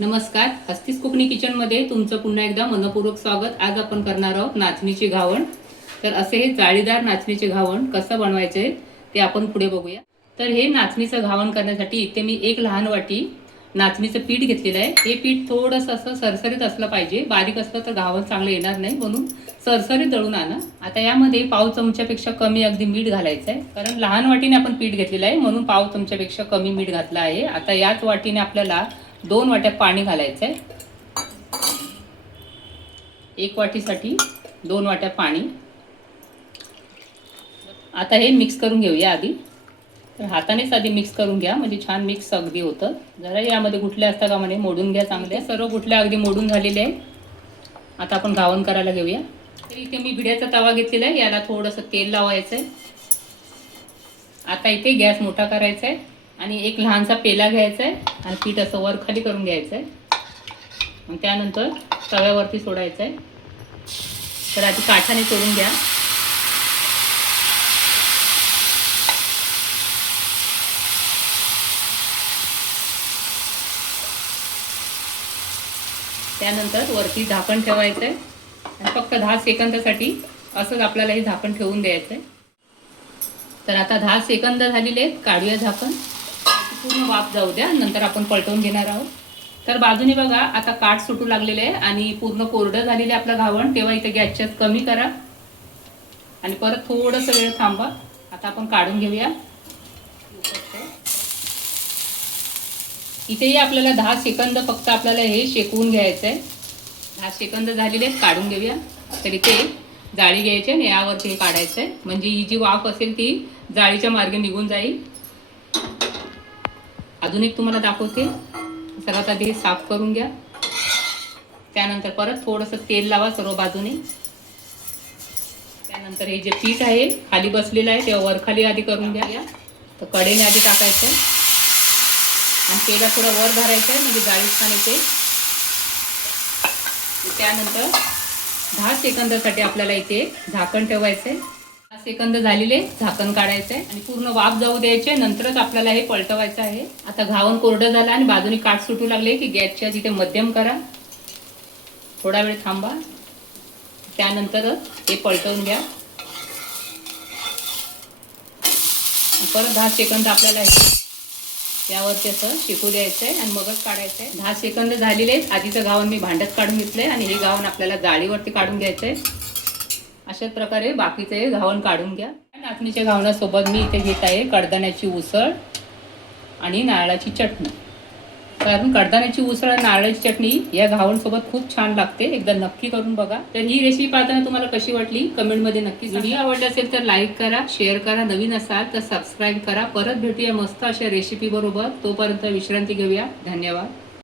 नमस्कार, हस्तीस कोकणी किचनमध्ये तुमचं पुन्हा एकदा मनपूर्वक स्वागत। आज आपण करणार आहोत नाचणीचे घावण। तर असे हे जाळीदार नाचणीचे घावण कसं बनवायचे ते आपण पुढे बघूया। तर हे नाचणीचं घावण करण्यासाठी इथे मी एक लहान वाटी नाचणीचं पीठ घेतलेलं आहे। हे पीठ थोडंसं असं सरसरीत असलं पाहिजे, बारीक असलं तर घावण चांगलं येणार नाही, म्हणून सरसरीत दळून आणा। आता यामध्ये पाव चमच्यापेक्षा कमी अगदी मीठ घालायचं आहे, कारण लहान वाटीने आपण पीठ घेतलेलं आहे म्हणून पाव चमच्यापेक्षा कमी मीठ घातलं आहे। आता याच वाटीने आपल्याला 2 वाट्या पाणी घालायचं आहे। 1 वाटीसाठी 2 वाट्या पाणी। आता हे मिक्स करून घेऊया आधी। तर हातानेच आधी मिक्स करून घ्या, म्हणजे छान मिक्स अगदी होतं। जरा यामध्ये गुठल्या असता का म्हणे मोडून घ्या चांगले। सर्व गुठल्या अगदी मोडून झालेले आहे। आता आपण घावण करायला घेऊया। तर इथे मी भिड्याचा तवा घेतलेला आहे, याला थोडंसं तेल लावायचं आहे। आता इथे गॅस मोठा करायचा आहे आणि एक लहानसा पेला घ्यायचा आहे आणि पीठ असं वर खाली करून घ्यायचं आहे। मग त्यानंतर तव्यावरती सोडायचं आहे। तर आधी काठाने सोडून घ्या। त्यानंतर वरती झाकण ठेवायचं आहे आणि फक्त 10 सेकंदासाठी असंच आपल्याला हे झाकण ठेवून द्यायचं आहे। तर आता 10 सेकंद झालेले आहेत, काढूया झाकण। पूर्ण वाफ जाऊ द्या, नंतर आपण पलटवून घेणार आहोत। तर बाजूने बघा आता काठ सुटू लागलेले आहे आणि पूर्ण कोरडं झालेले आपलं घावण। तेव्हा इथे गॅसच्या कमी करा आणि परत थोडंसं वेळ थांबा। आता आपण काढून घेऊया। इथेही आपल्याला 10 सेकंद फक्त आपल्याला हे शेकवून घ्यायचं आहे। 10 सेकंद झालेले आहेत, काढून घेऊया। तर इथे जाळी घ्यायची आणि यावरती हे काढायचं आहे, म्हणजे ही जी वाफ असेल ती जाळीच्या मार्गे निघून जाईल। अजून एक तुम्हाला दाखवते। सर्वात आधी साफ करून घ्या, त्यानंतर परत थोडंसं तेल लावा सर्व बाजूने। त्यानंतर हे जे पीठ आहे खाली बसलेलं आहे ते वरखाली आधी करून घ्या। तर कढईने आधी टाकायचं आणि तेला थोडं वर धरायचं आहे, म्हणजे जाळी छान येते। त्यानंतर 10 सेकंदासाठी आपल्याला इथे झाकण ठेवायचं आहे। 10 सेकंद झालेले, झाकण काढायचं आहे आणि पूर्ण वाफ जाऊ द्यायचे, नंतरच आपल्याला हे पलटवायचं आहे। आता घावण कोरडं झालं आणि बाजूने काठ सुटू लागले की गॅसच्या तिथे मध्यम करा, थोडा वेळ थांबा, त्यानंतर हे पलटवून घ्या। परत 10 सेकंद आपल्याला यावरती असं शेकू द्यायचं आहे आणि मगच काढायचं आहे। 10 सेकंद झालेले आहेत। आधीचं घावण मी भांड्यात काढून घेतलंय आणि हे घावण आपल्याला जाळीवरती काढून घ्यायचं आहे। अशाच प्रकारे बाकीचे घावण काढून घ्या। नाचणीच्या घावणासोबत मी इथे घेत आहे कडधान्याची उसळ आणि नारळाची चटणी। कारण कडधान्याची उसळ आणि नारळाची चटणी या घावणसोबत खूप छान लागते, एकदा नक्की करून बघा। तर ही रेसिपी पाहताना तुम्हाला कशी वाटली कमेंटमध्ये नक्की सांगा। व्हिडिओ आवडला असेल तर लाईक करा, शेअर करा, नवीन असाल तर सबस्क्राईब करा। परत भेटूया मस्त अशा रेसिपी बरोबर, तोपर्यंत विश्रांती घेऊया। धन्यवाद।